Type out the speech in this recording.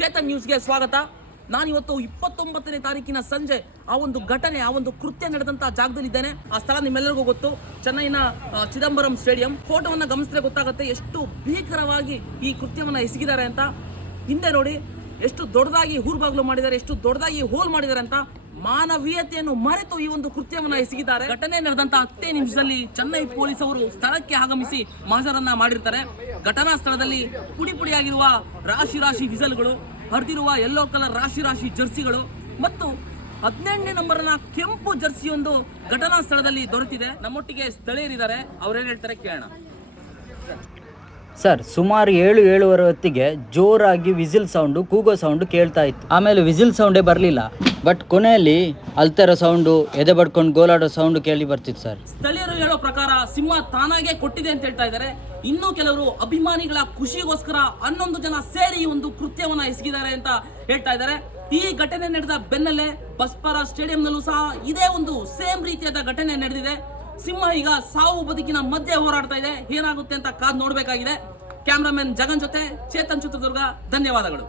ಚೇತನ್ ನ್ಯೂಸ್ಗೆ ಸ್ವಾಗತ. ನಾನಿವತ್ತು 29ನೇ ತಾರೀಕಿನ ಸಂಜೆ ಆ ಒಂದು ಘಟನೆ, ಆ ಒಂದು ಕೃತ್ಯ ನಡೆದಂತ ಜಾಗದಲ್ಲಿದ್ದೇನೆ. ಆ ಸ್ಥಳ ನಿಮ್ಮೆಲ್ಲರಿಗೂ ಗೊತ್ತು, ಚೆನ್ನೈನ ಚಿದಂಬರಂ ಸ್ಟೇಡಿಯಂ. ಫೋಟೋವನ್ನ ಗಮನಿಸಿದ್ರೆ ಗೊತ್ತಾಗುತ್ತೆ ಎಷ್ಟು ಭೀಕರವಾಗಿ ಈ ಕೃತ್ಯವನ್ನ ಎಸಗಿದ್ದಾರೆ ಅಂತ. ಹಿಂದೆ ನೋಡಿ ಎಷ್ಟು ದೊಡ್ಡದಾಗಿ ಹೂರ್ಬಾಗ್ಲು ಮಾಡಿದ್ದಾರೆ, ಎಷ್ಟು ದೊಡ್ಡದಾಗಿ ಹೋಲ್ ಮಾಡಿದ್ದಾರೆ ಅಂತ. ಮಾನವೀಯತೆಯನ್ನು ಮರೆತು ಈ ಒಂದು ಕೃತ್ಯವನ್ನ ಎಸಗಿದ್ದಾರೆ. ಘಟನೆ ನಡೆದಂತ 10 ನಿಮಿಷದಲ್ಲಿ ಚೆನ್ನೈ ಪೊಲೀಸ್ ಅವರು ಸ್ಥಳಕ್ಕೆ ಆಗಮಿಸಿ ಮಹಜರನ್ನ ಮಾಡಿರ್ತಾರೆ. ಘಟನಾ ಸ್ಥಳದಲ್ಲಿ ಪುಡಿ ಪುಡಿಯಾಗಿರುವ ರಾಶಿ ವಿಸಲ್ಗಳು, ಹರಿದಿರುವ ಯೆಲ್ಲೋ ಕಲರ್ ರಾಶಿ ಜರ್ಸಿಗಳು ಮತ್ತು 18ನೇ ನಂಬರ್ನ ಕೆಂಪು ಜರ್ಸಿಯೊಂದು ಘಟನಾ ಸ್ಥಳದಲ್ಲಿ ದೊರೆತಿದೆ. ನಮ್ಮೊಟ್ಟಿಗೆ ಸ್ಥಳೀಯರಿದ್ದಾರೆ, ಅವ್ರೇನ್ ಹೇಳ್ತಾರೆ ಕೇಳೋಣ. ಸರ್, ಸುಮಾರು 7-7:30 ಹೊತ್ತಿಗೆ ಜೋರಾಗಿ ವಿಸಿಲ್ ಸೌಂಡು, ಕೂಗೋ ಸೌಂಡು ಕೇಳ್ತಾ ಇತ್ತು. ಆಮೇಲೆ ವಿಸಿಲ್ ಸೌಂಡೇ ಬರಲಿಲ್ಲ, ಬಟ್ ಕೊನೆಯಲ್ಲಿ ಅಲ್ತಾರೋ ಸೌಂಡು, ಎದೆ ಬಡ್ಕೊಂಡು ಗೋಲಾಡೋ ಸೌಂಡು ಕೇಳಿ ಬರ್ತಿತ್ತು ಸರ್. ಸ್ಥಳೀಯರು ಹೇಳೋ ಪ್ರಕಾರ ಸಿಂಹ ತಾನಾಗೆ ಕೊಟ್ಟಿದೆ ಅಂತ ಹೇಳ್ತಾ ಇದ್ದಾರೆ. ಇನ್ನು ಕೆಲವರು ಅಭಿಮಾನಿಗಳ ಖುಷಿಗೋಸ್ಕರ 11 ಜನ ಸೇರಿ ಈ ಒಂದು ಕೃತ್ಯವನ್ನ ಎಸಗಿದ್ದಾರೆ ಅಂತ ಹೇಳ್ತಾ ಇದ್ದಾರೆ. ಈ ಘಟನೆ ನಡೆದ ಬೆನ್ನಲ್ಲೇ ಬಸ್ಪಾರ ಸ್ಟೇಡಿಯಂನಲ್ಲೂ ಸಹ ಇದೇ ಒಂದು ಸೇಮ್ ರೀತಿಯಾದ ಘಟನೆ ನಡೆದಿದೆ. ಸಿಂಹ ಈಗ ಸಾವು ಬದುಕಿನ ಮಧ್ಯೆ ಹೋರಾಡ್ತಾ ಇದೆ. ಏನಾಗುತ್ತೆ ಅಂತ ಕಾದ್ ನೋಡ್ಬೇಕಾಗಿದೆ. ಕ್ಯಾಮ್ರಾಮನ್ ಜಗನ್ ಜೊತೆ ಚೇತನ್ ಚಿತ್ರದುರ್ಗ, ಧನ್ಯವಾದಗಳು.